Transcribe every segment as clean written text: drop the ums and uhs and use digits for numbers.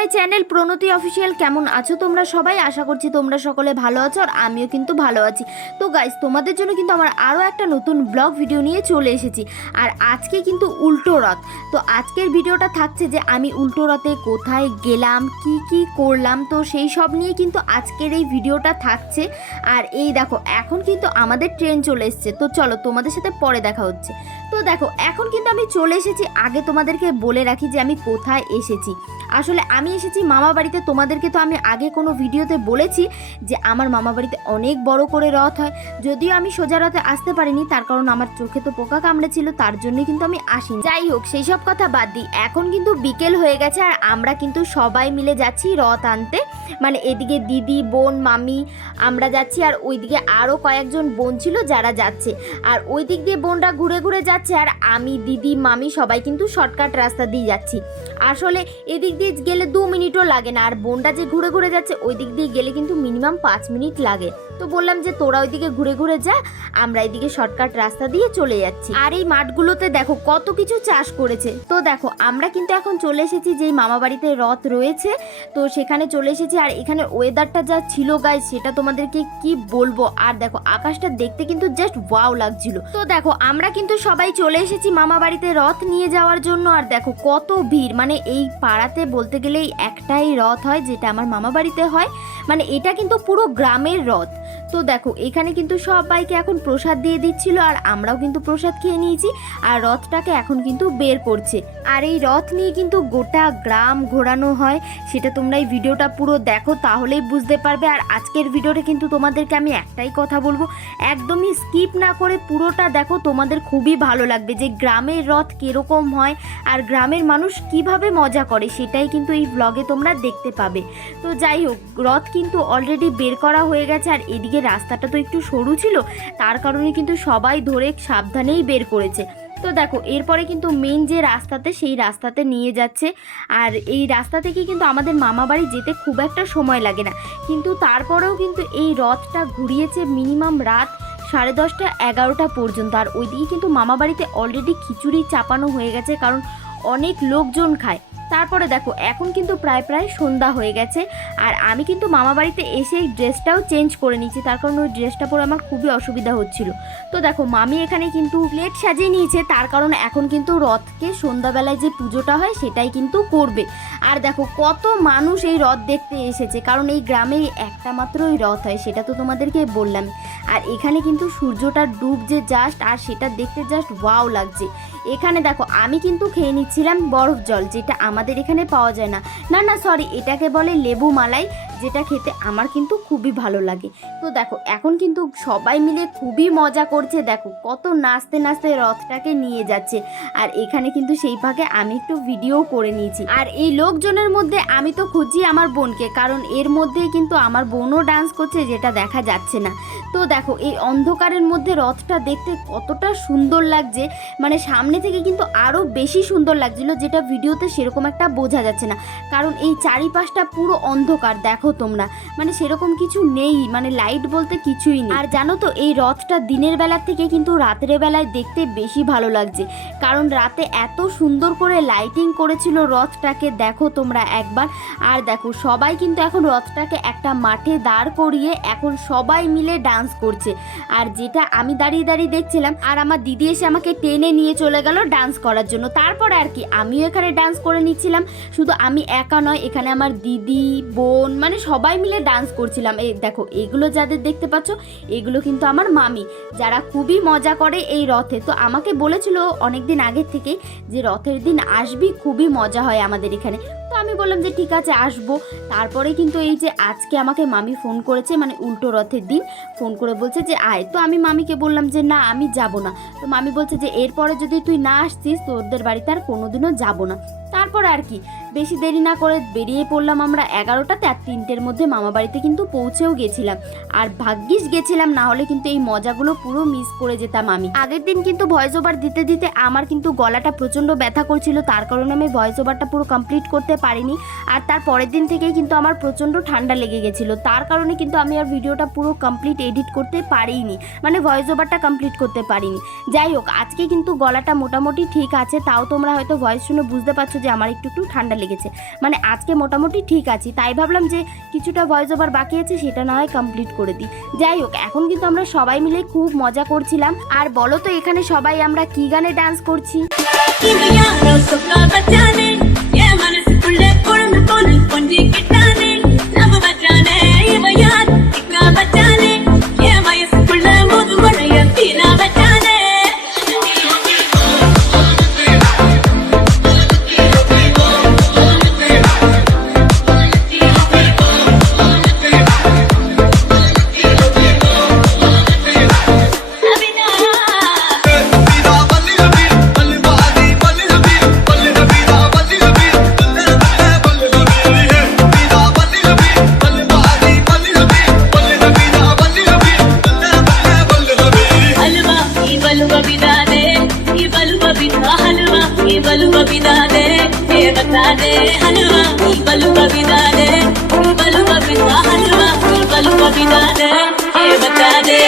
My channel Pranati official. কেমন আছো তোমরা সবাই? আশা করছি তোমরা সকলে ভালো আছো আর আমিও কিন্তু ভালো আছি। তো গাইস, তোমাদের জন্য কিন্তু আমার আরও একটা নতুন ব্লগ ভিডিও নিয়ে চলে এসেছি। আর আজকে কিন্তু উল্টো রথ। তো আজকের ভিডিওটা থাকছে যে আমি উল্টো রথে কোথায় গেলাম, কি কি করলাম, তো সেই সব নিয়ে কিন্তু আজকের এই ভিডিওটা থাকছে। আর এই দেখো, এখন কিন্তু আমাদের ট্রেন চলে এসছে। তো চলো, তোমাদের সাথে পরে দেখা হচ্ছে। তো দেখো, এখন কিন্তু আমি চলে এসেছি। আগে তোমাদেরকে বলে রাখি যে আমি কোথায় এসেছি। আসলে আমি এসেছি মামা বাড়িতে। তোমাদেরকে তো আমি আগে কোনো ভিডিওতে বলেছি যে আমার মামা বাড়িতে অনেক বড় করে রথ হয়। যদিও আমি সোজা রথে আসতে পারিনি, তার কারণ আমার চোখে তো পোকা কামড়েছিল, তার জন্যই কিন্তু আমি আসিনি। যাই হোক, সেই সব কথা বাদ দিই। এখন কিন্তু বিকেল হয়ে গেছে আর আমরা কিন্তু সবাই মিলে যাচ্ছি রথ আনতে। মানে এদিকে দিদি, বোন, মামি আমরা যাচ্ছি, আর ওইদিকে আরও কয়েকজন বোন ছিল যারা যাচ্ছে। আর ওই দিক দিয়ে বোনরা ঘুরে ঘুরে যাচ্ছে, আর আমি, দিদি, মামি সবাই কিন্তু শর্টকাট রাস্তা দিয়ে যাচ্ছি। আসলে এদিক দিয়ে গেলে 2 মিনিটও লাগে না, আর বোনটা যে ঘুরে ঘুরে যাচ্ছে ওই দিক দিয়ে গেলে কিন্তু মিনিমাম 5 মিনিট লাগে। তো বললাম যে তোরা ওইদিকে ঘুরে ঘুরে যা, আমরা এদিকে শর্টকাট রাস্তা দিয়ে চলে যাচ্ছি। আর এই মাঠগুলোতে দেখো কত কিছু চাষ করেছে। তো দেখো, আমরা কিন্তু এখন চলে এসেছি যেই মামা বাড়িতে রথ রয়েছে, তো সেখানে চলে এসেছি। আর এখানে ওয়েদারটা যা ছিল গাইস, সেটা তোমাদেরকে কি বলবো। আর দেখো, আকাশটা দেখতে কিন্তু জাস্ট ওয়াও লাগছিল। তো দেখো, আমরা কিন্তু সবাই চলে এসেছি মামা বাড়িতে রথ নিয়ে যাওয়ার জন্য। আর দেখো কত ভিড়, মানে এই পাড়াতে বলতে গেলেই একটাই রথ হয়, যেটা আমার মামা বাড়িতে হয়। মানে এটা কিন্তু পুরো গ্রামের রথ। তো দেখো, এখানে কিন্তু সবাইকে এখন প্রসাদ দিয়ে দিচ্ছিল, আর আমরাও কিন্তু প্রসাদ খেয়ে নিয়েছি। আর রথটাকে এখন কিন্তু বের করছে। আর এই রথ নিয়ে কিন্তু গোটা গ্রাম ঘোরানো হয়। সেটা তোমরা এই ভিডিওটা পুরো দেখো, তাহলেই বুঝতে পারবে। আর আজকের ভিডিওটা কিন্তু তোমাদেরকে আমি একটাই কথা বলবো, একদমই স্কিপ না করে পুরোটা দেখো, তোমাদের খুবই ভালো লাগবে যে গ্রামের রথ কীরকম হয় আর গ্রামের মানুষ কিভাবে মজা করে, সেটাই কিন্তু এই ব্লগে তোমরা দেখতে পাবে। তো যাই হোক, রথ কিন্তু অলরেডি বের করা হয়ে গেছে। আর এদিকে রাস্তাটা তো একটু সরু ছিল, তার কারণে কিন্তু সবাই ধরে সাবধানেই বের করেছে। তো দেখো, এরপরে কিন্তু মেন যে রাস্তাতে, সেই রাস্তাতে নিয়ে যাচ্ছে। আর এই রাস্তা থেকে কিন্তু আমাদের মামা বাড়ি যেতে খুব একটা সময় লাগে না, কিন্তু তারপরেও কিন্তু এই রথটা ঘুরিয়েছে মিনিমাম রাত 10:30, 11টা পর্যন্ত। আর ওইদিকে কিন্তু মামা বাড়িতে অলরেডি খিচুড়ি চাপানো হয়ে গেছে, কারণ অনেক লোকজন খায়। তারপরে দেখো, এখন কিন্তু প্রায় সন্ধ্যা হয়ে গেছে। আর আমি কিন্তু মামা বাড়িতে এসে এই ড্রেসটাও চেঞ্জ করে নিয়েছি, তার কারণ ওই ড্রেসটা পরে আমার খুবই অসুবিধা হচ্ছিল। তো দেখো, মামি এখানে কিন্তু প্লেট সাজিয়ে নিয়েছে, তার কারণ এখন কিন্তু রথকে সন্ধ্যাবেলায় যে পুজোটা হয় সেটাই কিন্তু করবে। আর দেখো কত মানুষ এই রথ দেখতে এসেছে, কারণ এই গ্রামে একটা মাত্রই রথ হয়, সেটা তো তোমাদেরকে বললাম। আর এখানে কিন্তু সূর্যটা ডুবছে জাস্ট, আর সেটা দেখতে জাস্ট ওয়াও লাগছে। এখানে দেখো, আমি কিন্তু খেয়ে নিচ্ছিলাম বরফ জল, যেটা আমাদের এখানে পাওয়া যায় না। না সরি, এটাকে বলে লেবু মালাই, যেটা খেতে আমার কিন্তু খুবই ভালো লাগে। তো দেখো, এখন কিন্তু সবাই মিলে খুবই মজা করছে। দেখো কত নাচতে নাচতে রথটাকে নিয়ে যাচ্ছে। আর এখানে কিন্তু সেই ফাঁকে আমি একটু ভিডিও করে নিয়েছি। আর এই লোকজনের মধ্যে আমি তো খুঁজি আমার বোনকে, কারণ এর মধ্যেই কিন্তু আমার বোনও ডান্স করছে, যেটা দেখা যাচ্ছে না। তো দেখো, এই অন্ধকারের মধ্যে রথটা দেখতে কতটা সুন্দর লাগছে, মানে সামনে থেকে কিন্তু আরও বেশি সুন্দর লাগছিল, যেটা ভিডিওতে সেরকম একটা বোঝা যাচ্ছে না, কারণ এই চারিপাশটা পুরো অন্ধকার। দেখো তোমরা, মানে সেরকম কিছু নেই, মানে লাইট বলতে কিছুই নেই। আর জানো তো, এই রথটা দিনের বেলা থেকে কিন্তু রাতের বেলায় দেখতে বেশি ভালো লাগছে, কারণ রাতে এত সুন্দর করে লাইটিং করেছিল রথটাকে, দেখো তোমরা একবার। আর দেখো, সবাই কিন্তু এখন রথটাকে একটা মাঠে দাঁড় করিয়ে এখন সবাই মিলে ডান্স করছে। আর যেটা আমি দাঁড়িয়ে দাঁড়িয়ে দেখছিলাম, আর আমার দিদি এসে আমাকে টেনে নিয়ে চলে গেল ডান্স করার জন্য। তারপর আর কি, আমিও এখানে ডান্স করে নিচ্ছিলাম। শুধু আমি একা নয়, এখানে আমার দিদি, বোন, মানে সবাই মিলে ডান্স করছিলাম। এই দেখো, এগুলো যাদের দেখতে পাচ্ছ, এগুলো কিন্তু আমার মামি, যারা খুবই মজা করে এই রথে। তো আমাকে বলেছিল অনেকদিন আগের থেকেই যে রথের দিন আসবি, খুবই মজা হয় আমাদের এখানে। তো আমি বললাম যে ঠিক আছে, আসবো। তারপরে কিন্তু এই যে আজকে আমাকে মামি ফোন করেছে, মানে উল্টো রথের দিন ফোন করে বলছে যে আয়। তো আমি মামিকে বললাম যে না, আমি যাব না। তো মামি বলছে যে এরপরে যদি তুই না আসছিস, তোদের বাড়িতে আর কোনোদিনও যাব না। তারপর আর কি, বেশি দেরি না করে বেরিয়ে পড়লাম আমরা 11টাতে। আর 3টের মধ্যে মামা বাড়িতে কিন্তু পৌঁছেও গেছিলাম। আর ভাগ্যিস গেছিলাম, না হলে কিন্তু এই মজাগুলো পুরো মিস করে যেতাম আমি। আগের দিন কিন্তু ভয়েস ওভার দিতে দিতে আমার কিন্তু গলাটা প্রচণ্ড ব্যথা করছিল, তার কারণে আমি ভয়েস ওভারটা পুরো কমপ্লিট করতে পারিনি। আর তার পরের দিন থেকেই কিন্তু আমার প্রচণ্ড ঠান্ডা লেগে গেছিলো, তার কারণে কিন্তু আমি আর ভিডিওটা পুরো কমপ্লিট এডিট করতে পারিনি, মানে ভয়েস ওভারটা কমপ্লিট করতে পারিনি। যাই হোক, আজকে কিন্তু গলাটা মোটামুটি ঠিক আছে, তাও তোমরা হয়তো ভয়েস শুনে বুঝতে পারছো যে আমার একটু ঠান্ডা লেগেছে। মানে আজকে মোটামুটি ঠিক আছি, তাই ভাবলাম যে কিছুটা ভয়েস ওভার বাকি আছে সেটা না হয় কমপ্লিট করে দিই। যাই হোক, এখন কিন্তু আমরা সবাই মিলে খুব মজা করছিলাম। আর বলো তো এখানে সবাই আমরা কি গানে ডান্স করছি? बलुआ बिदा दे, ये बता दे हलवा, बलुआ बिदा दे, बलुआ बिदा हलवा, बलुआ बिदा दे, ये बता दे।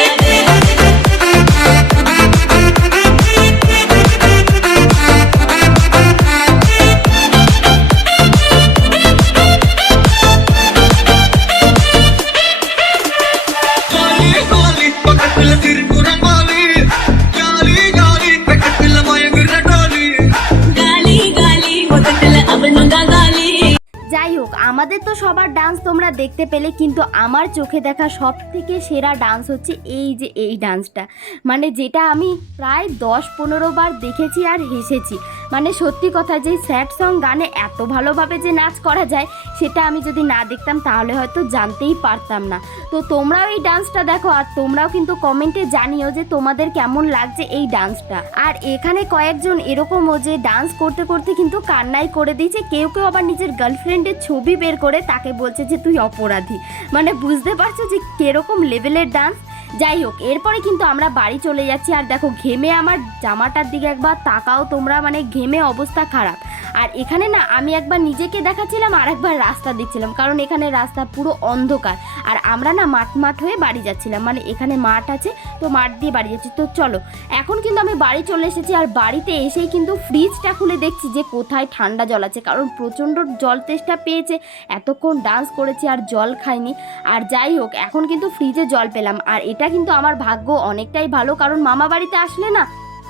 যাই হোক, আমাদের তো সবার ডান্স তোমরা দেখতে পেলে, কিন্তু আমার চোখে দেখা সব থেকে সেরা ডান্স হচ্ছে এই যে এই ডান্সটা, মানে যেটা আমি প্রায় 10-15 বার দেখেছি আর হেসেছি। মানে সত্যি কথা, যে স্যাড সং গানে এত ভালোভাবে যে নাচ করা যায় সেটা আমি যদি না দেখতাম তাহলে হয়তো জানতেই পারতাম না। তো তোমরাও এই ডান্সটা দেখো, আর তোমরাও কিন্তু কমেন্টে জানিও যে তোমাদের কেমন লাগছে এই ডান্সটা। আর এখানে কয়েকজন এরকমও যে ডান্স করতে করতে কিন্তু কান্নাই করে দিয়েছে, কেউ কেউ আবার নিজের গার্লফ্রেন্ডের ছবি বের করে তাকে বলছে যে তুই অপরাধী। মানে বুঝতে পারছো যে কিরকম লেভেলের ডান্স। যাই হোক, এরপরে কিন্তু আমরা বাড়ি চলে যাচ্ছি। আর দেখো, ঘেমে আমার জামাটার দিকে একবার তাকাও তোমরা, মানে ঘেমে অবস্থা খারাপ। আর এখানে না আমি একবার নিজেকে দেখাচ্ছিলাম আর একবার রাস্তা দেখছিলাম, কারণ এখানে রাস্তা পুরো অন্ধকার। আর আমরা না মাঠ হয়ে বাড়ি যাচ্ছিলাম, মানে এখানে মাঠ আছে তো মাঠ দিয়ে বাড়ি যাচ্ছি। তো চলো, এখন কিন্তু আমি বাড়ি চলে এসেছি। আর বাড়িতে এসেই কিন্তু ফ্রিজটা খুলে দেখছি যে কোথায় ঠান্ডা জল আছে, কারণ প্রচণ্ড জল তেষ্টা পেয়েছে, এতক্ষণ ডান্স করেছি আর জল খাইনি। আর যাই হোক, এখন কিন্তু ফ্রিজে জল পেলাম। আর এটা কিন্তু আমার ভাগ্য অনেকটাই ভালো, কারণ মামা বাড়িতে আসলে না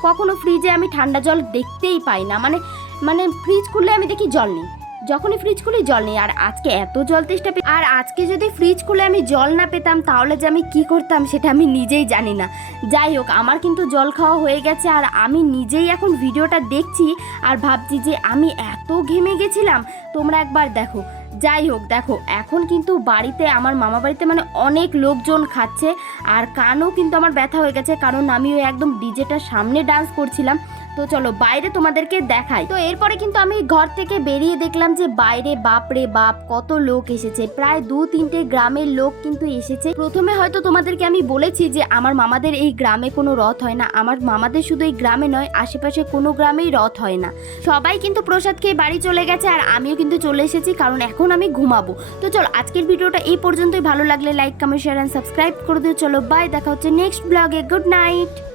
কখনো ফ্রিজে আমি ঠান্ডা জল দেখতেই পাই না। মানে ফ্রিজ খুললে আমি দেখি জল নেই, যখনই ফ্রিজ খুলি জল নেই। আর আজকে এত জল তেষ্টা আর আজকে যদি ফ্রিজ খুলে আমি জল না পেতাম তাহলে যে আমি কি করতাম সেটা আমি নিজেই জানি না। যাই হোক, আমার কিন্তু জল খাওয়া হয়ে গেছে। আর আমি নিজেই এখন ভিডিওটা দেখছি আর ভাবছি যে আমি এত ঘেমে গেছিলাম, তোমরা একবার দেখো। যাই হোক, দেখো এখন কিন্তু বাড়িতে, আমার মামা বাড়িতে মানে অনেক লোকজন খাচ্ছে। আর কানও কিন্তু আমার ব্যথা হয়ে গেছে, কারণ আমি ওই একদম ডিজেটার সামনে ডান্স করছিলাম। তো চলো বাইরে তোমাদেরকে দেখাই। তো এরপরে কিন্তু আমি ঘর থেকে বেরিয়ে দেখলাম যে বাইরে বাপরে বাপ কত লোক এসেছে, প্রায় 2-3টে গ্রামের লোক কিন্তু এসেছে। প্রথমে হয়তো তোমাদেরকে আমি বলেছি যে আমার মামাদের এই গ্রামে কোনো রথ হয় না। আমার মামাদের শুধু এই গ্রামে নয়, আশেপাশে কোনো গ্রামেই রথ হয় না। সবাই কিন্তু প্রসাদ খেয়ে বাড়ি চলে গেছে, আর আমিও কিন্তু চলে এসেছি, কারণ এখন আমি ঘুমাবো। তো চলো, আজকের ভিডিওটা এই পর্যন্তই। ভালো লাগলে like, comment, share and subscribe করে দিও। চলো বাই, দেখা হচ্ছে নেক্সট ব্লগে। Good night.